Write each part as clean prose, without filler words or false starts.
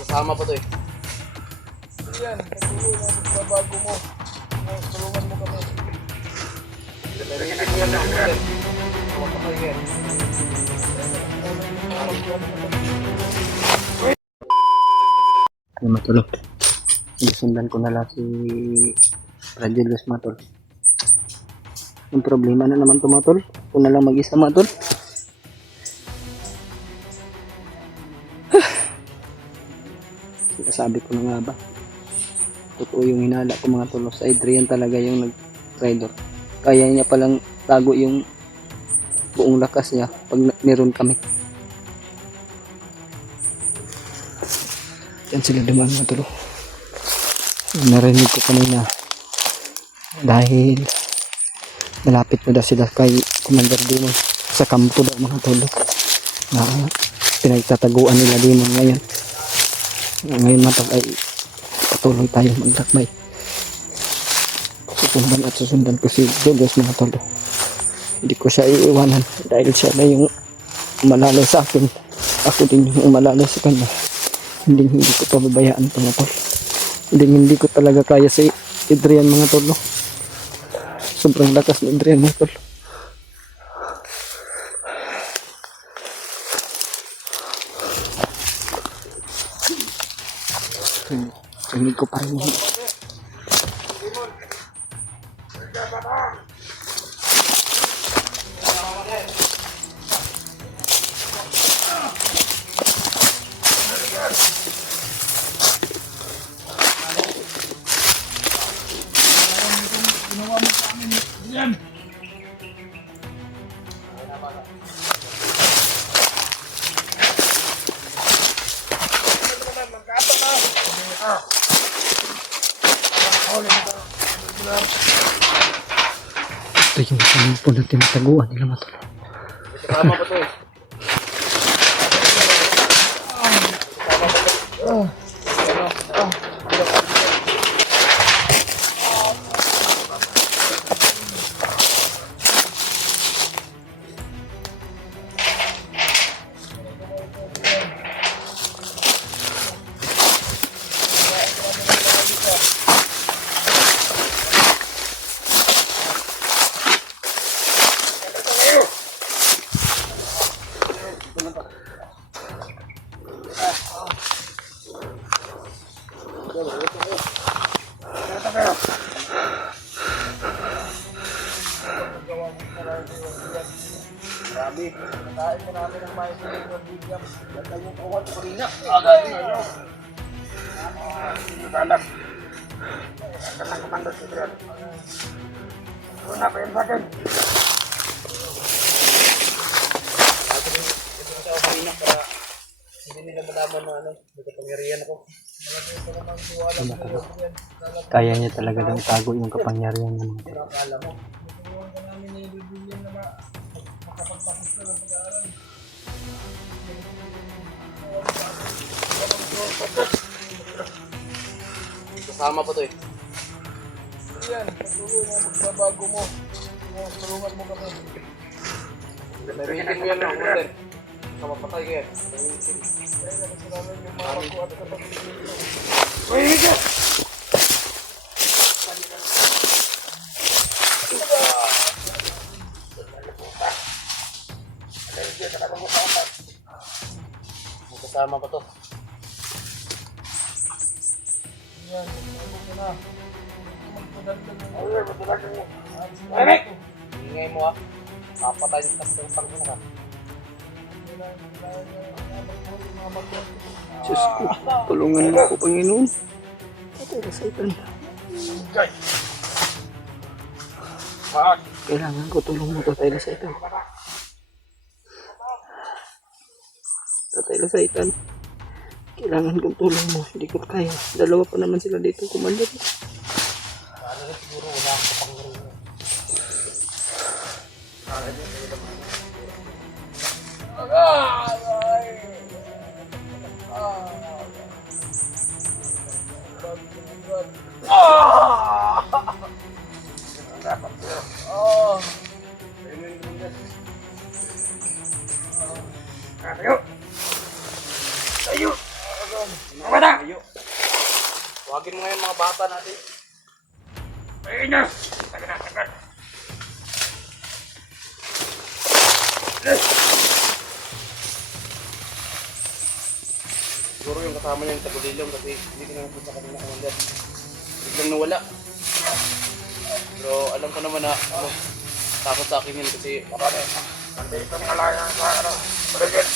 Kasama pa to eh. Yan, patuloy na magbabago mo. Tulungan mo kami. Narinig mo yan ako yan. Huwag ka pa yan. Ay, matulog. Sundan ko na lang si Radulus, matol. Yung problema na naman to, matol. Kung na lang mag-isa, matol. Sabi ko na nga ba, totoo yung hinala ko, mga tol. Sa Adrian talaga yung nag-rider. Kaya niya palang tago yung buong lakas niya pag meron kami. Yan sila dumaan, mga tol. Narinig ko kanina dahil malapit na daw sila kay Commander Demon sa kampo daw, mga tol, na pinagtataguan nila Demon ngayon. Ngayon matag ay patuloy tayo magtakbay. Susundan ko si Julius, mga tol. Hindi ko siya iiwanan dahil siya na yung umalalay sa akin, ako din yung umalalay sa kanya. Hindi ko pababayaan, mga tol. Hindi ko talaga kaya si Adrian, mga tol. Sobrang lakas ni Adrian, mga tol. Hindi ko pa rin yun. Ito yung sampo na tinataguan nila, mga tol. Kasama pa to eh. Grabe, nakain mo namin ang may piling ng bigyan. Ganda yung kawan ko rin na. Agad na. Talag. Ganda ng komando si Adrian. Ito na pa yun sa akin. Ito na siya ako kanina para hindi nila malaman na ano, may kapangyarihan ako. Kaya niya talaga daw tago yung kapangyarihan niya, mga tol. Akala mo. Tulungan ka namin ni Bibigyan na makapagtapos na ng pag-aaral. Kasama pa to eh. Yan, patuloy na magbabago mo. Tulungan mo kami. Narinig mo yan ako yan. Kamapatay ka yan. Kaya naman namin yung mga pagkuha at kapatid nito. Kasama pa to. Yan, ano ko na. Magpadagdag mo. Ingay mo ha. Papatay yung tapos mo ka. Diyos ko, tulungan mo ako, Panginoon. Patay ka, Satan. Kailangan ko tulong mo, Tatay na Satan. Tatay na Satan. Kailangan kong tulong mo. Hindi ko kaya. Dalawa pa naman sila dito, Commander. Siguro wala akong kapangyarihan. Ayo. Huwagin mo ngayon mga bata natin. Ayun na! Tagal na, tagal. Siguro yung kasama niya yung tagulilong kasi hindi ko naman sa kanina commander. Biglang nawala. Pero alam ko naman na takot sa akin yun kasi Nandito nga lang yan sa ano. Paligid.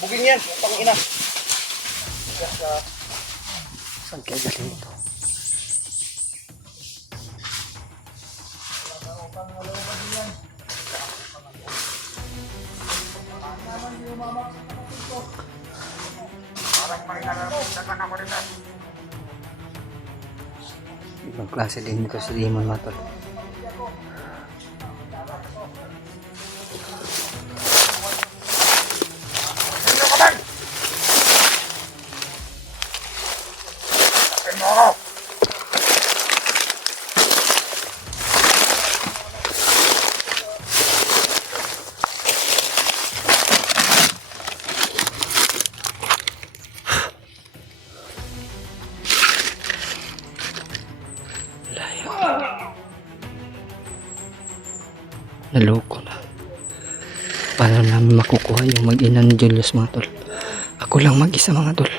bubugin yan, pang ina. Saan kaya galing ito? Parang may nararamdaman ako rin na. Ibang klase din ito si Demon mga tol. Sino ka man? Sakin mo ako! Naloko na. Paano namin makukuha yung mag-ina ni Julius mga tol? Ako lang mag-isa mga tol.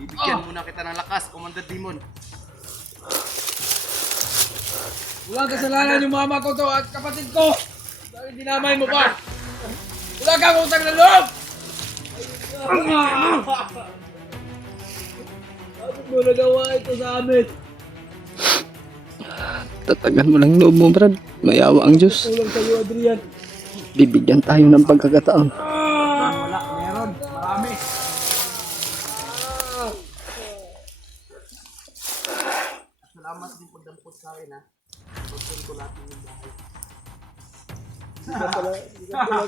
Bibigyan muna kita ng lakas, Commander Demon. Walang kasalanan yung mama ko to at kapatid ko. Dahil dinamay mo pa. Wala kang utang na loob! Bakit mo nagawa ito sa amin? Tatagan mo lang loob mo Brad. Mayawa ang Diyos. Kulang sa'yo, Adrian. Bibigyan tayo ng pagkakataon. Wala, meron. Marami. Salamat din pagdampot sa akin ha. Pagdampot ko natin yung bahay. Tayo!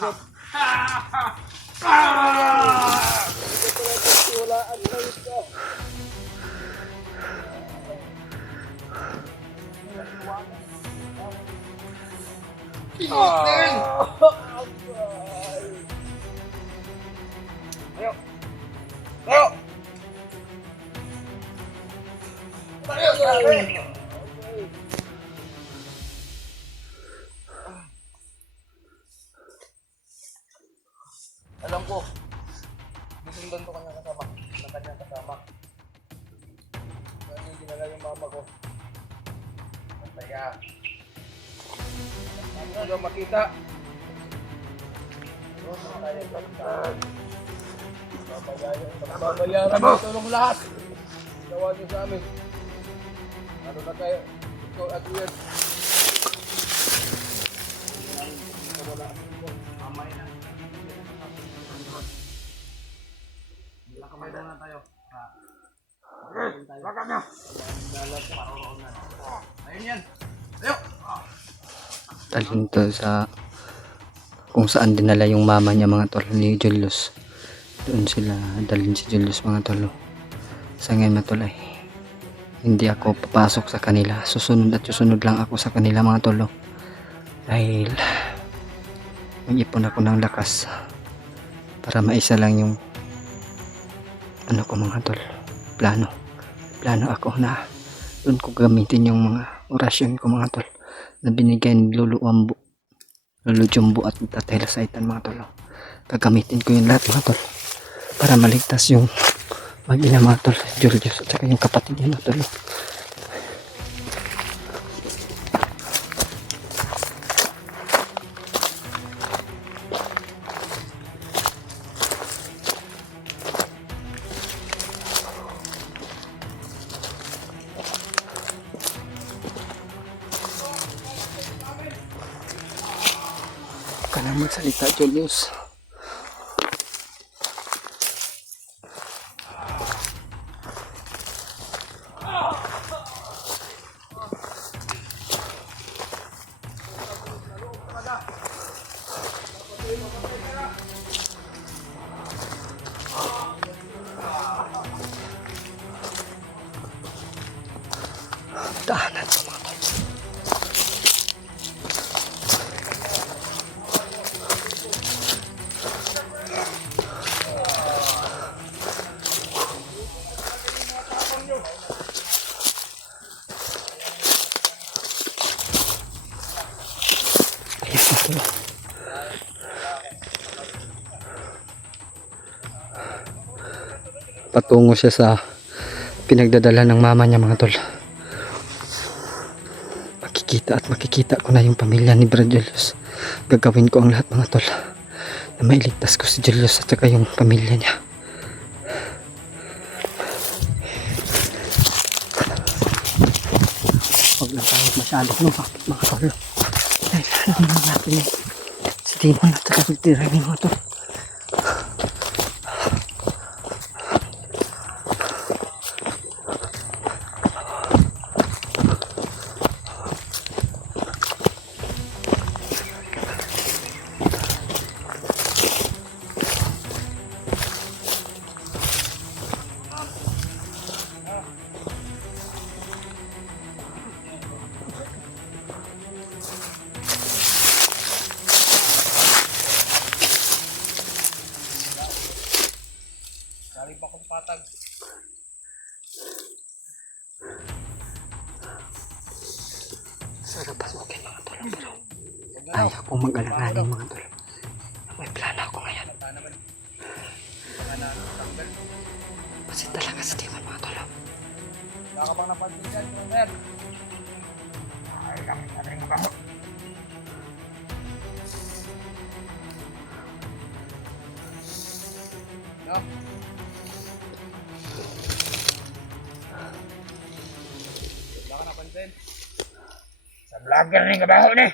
Alam ko, susundan ko kanyang kasama. Ng kanyang kasama. Kaya yung ginala yung mama ko. Kaya, ano daw makita? Babayaran mo ito ng lahat. Gawa niyo sa amin. Ano na kayo? Ikaw, Adrian. Mamay na. Kamay muna tayo. Bakit nyo? Ayun yan. Tayo! Dalhin to sa kung saan dinala yung mama niya mga tol ni Julius. Doon sila dalhin si Julius mga tol. Sa ngayon mga tol ay hindi ako papasok sa kanila. Susunod at susunod lang ako sa kanila mga tol. Dahil mag-ipon ako ng lakas para maisa lang yung ano ko mga tol. Plano ako na doon ko gamitin yung mga orasyon ko mga tol na binigay ni Lolo Ambo, Lolo Jumbo at Tatay Lasaitan mga tol. Gagamitin ko yung lahat mga tol para maligtas yung mag-ina mga tol, Julius at saka yung kapatid niya mga tol. Huwag ka na magsalita, Julius. Tahanan ko mga tol. Ayos na tol. Patungo siya sa pinagdadala ng mama niya mga tol. Makikita ko na yung pamilya ni Brad Julius. Gagawin ko ang lahat mga tol na mailigtas ko si Julius at saka yung pamilya niya. Huwag lang tayo masyadong lumapit mga tol. Dahil alam naman natin eh, si Timon at saka si Tirani mga tol. Galing pa kong patag. Sana pasukin mga tol. Pero ayaw akong mag-alanganin mga tol. May plano ako ngayon. Baka naman. Baka na tanggal. Kasi talaga sa Timon mga tol. Wala ka bang napansin dyan, sir? Ay, lang na rin ako. No? Wala ka napansin? Sa vlogger rin kabaho ni.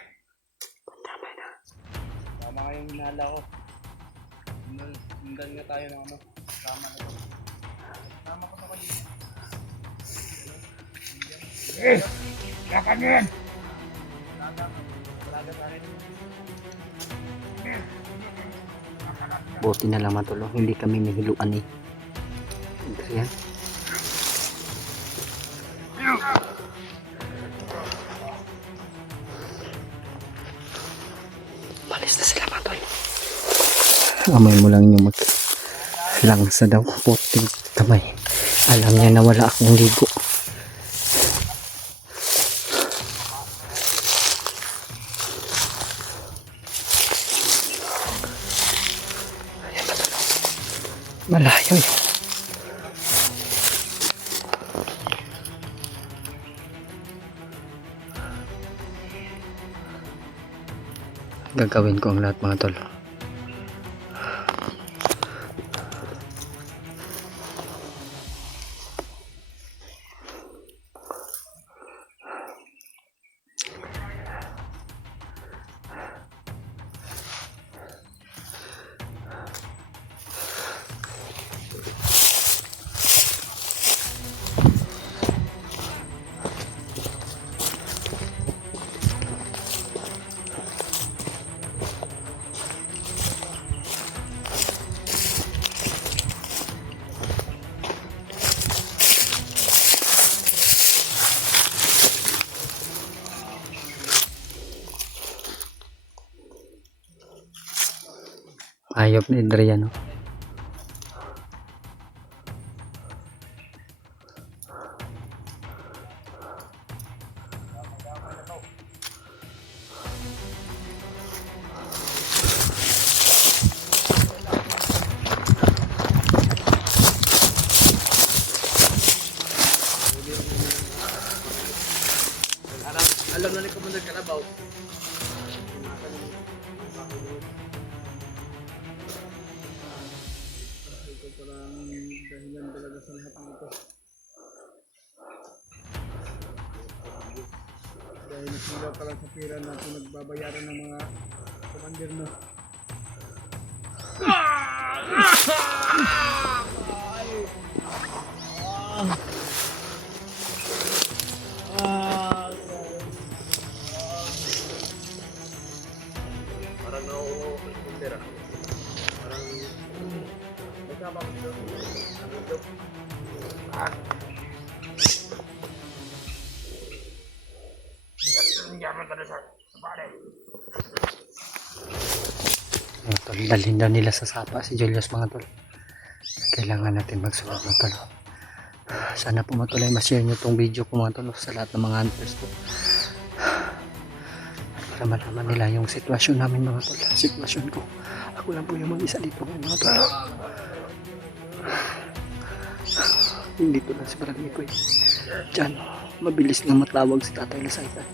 Tama nga yung hinala ko. Hindan nga tayo ng ano. Tama na ito. Tama ko naman dito. Eh, yakan yan. Talaga sa akin. Buti na lang mga tol. Hindi kami nahiluan eh. Yan. Malis na sila mga tol. Amoy mo lang yung langsa daw. Puting kamay. Alam niya na wala akong ligo. Malayo yun. Gagawin ko ang lahat mga tol. Ayop ni Adriano. sa kalabaw. Ito parang dahilan talaga sa lahat ng ito. Dahil nasilaw ka lang sa pera na pinagbabayaran ng mga commander mo. Parang nauuwi ko pera. Parang kasama ko dito. Mga tol, dalhin daw nila sa sapa si Julius mga tol. Kailangan natin magsunod mga tol. Sana po mga tol ay ma-share nyo itong video ko mga tol sa lahat ng mga hunters po. Para malaman nila yung sitwasyon namin mga tol. Sitwasyon ko. Ako lang po yung mag-isa dito ngayon mga tol. Hindi to lang si Barangay ko eh. Diyan, mabilis lang matawag si Tatay Lasaitan.